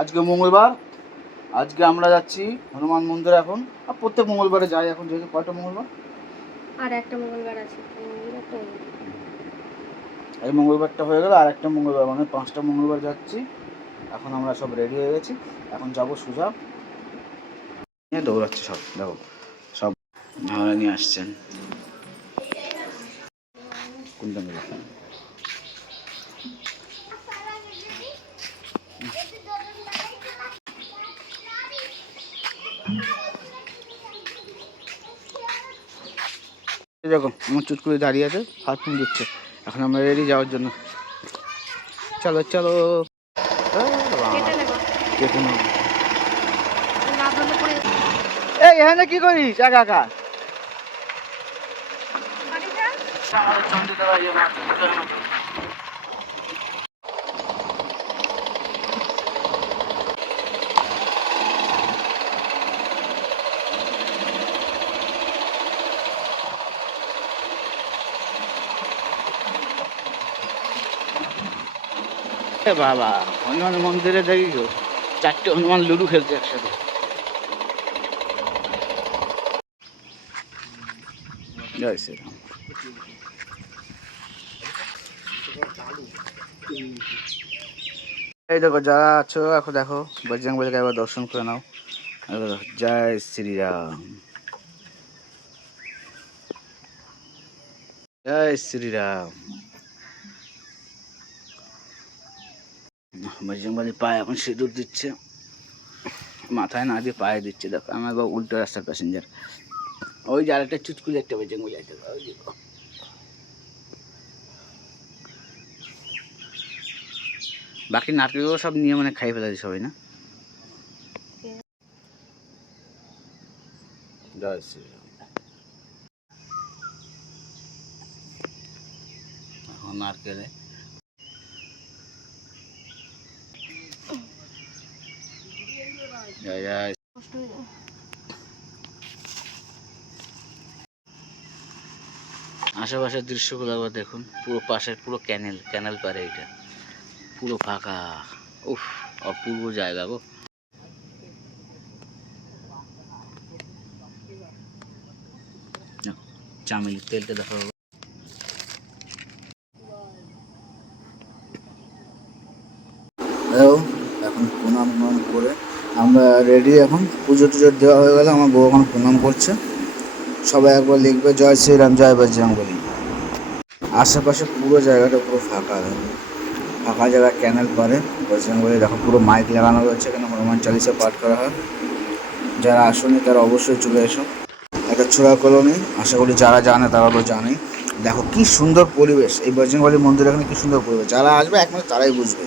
আজকে মঙ্গলবার। আজকে আমরা যাচ্ছি হনুমান মন্দির এখন। আর প্রত্যেক মঙ্গলবারে যাই এখন যেহেতু কয়টা মঙ্গলবার? আর একটা মঙ্গলবার আছে। এই মঙ্গলবারটা হয়ে গেল। আর একটা মঙ্গলবার মানে পাঁচটা মঙ্গলবার যাচ্ছি। এখন আমরা সব রেডি হয়ে গেছি। এখন যাব সোজা। নিয়ে দৌড়াচ্ছে সব দেখো সব ভাড়া নিয়ে আসছেন। কোনটা দেখো আমার চুটকুলি দাঁড়িয়ে আছে হাত ফোন দিচ্ছে। এখন আমরা রেডি যাওয়ার জন্য। চলো চলো। এই এখানে কি করিস? একা একা? বাবা। হনুমান মন্দিরে দেখি গো চারটে হনুমান লুডু খেলছে একসাথে। জয় শ্রীরাম। এই দেখো, যারা আছো, এখন দেখো, বজরং বলিকে একবার দর্শন করে নাও। জয় শ্রীরাম। জয় শ্রীরাম। বজরংবলী পায়ে এখন সিঁদুর দিচ্ছে মাথায় না দিয়ে পায়ে দিচ্ছে দেখো আমার বাবা উল্টো রাস্তার প্যাসেঞ্জার ওই যে আরেকটা চুটকুলি একটা বজরংবলী ওই যে। বাকি নাটকগুলো সব নিয়ে মানে খাই ফেলেছে সবাই না? জয় শ্রীরাম এখন নারকেলে জয় জয় আশেপাশের দৃশ্যগুলো একবার দেখুন। পুরো পাশের পুরো ক্যানেল ক্যানেল পারে এটা পুরো ফাঁকা। উফ, অপূর্ব জায়গা গো। চামেলির তেলটা দেখা হ্যালো এখন প্রণাম করে আমরা রেডি এখন। পুজো টুজো দেওয়া হয়ে গেলে আমার বউ এখন প্রণাম করছে। সবাই একবার লিখবে, জয় শ্রীরাম, জয় বজরং বলি আশেপাশে পুরো জায়গাটা পুরো ফাঁকা ফাঁকা জায়গা ক্যানেল পারে। বজরং বলি দেখো পুরো মাইক লাগানো রয়েছে এখানে, হনুমান চালিসা পাঠ করা হয়। যারা আসেনি, তারা অবশ্যই চলে এসো। একটা ছোড়া কলোনি, আশা করি যারা জানে, তারা তো জানে দেখো কি সুন্দর পরিবেশ। এই বজরংবলী মন্দির এখানে কি সুন্দর পরিবেশ। যারা আসবে একমাত্র তারাই বুঝবে।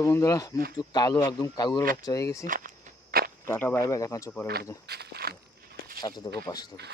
বন্ধুরা, মুখ চুখ কালো, একদম কাগুর বাচ্চা হয়ে গেছি। টাটা, বাই বাই পরে সাথে দেখো, পাশে থাকো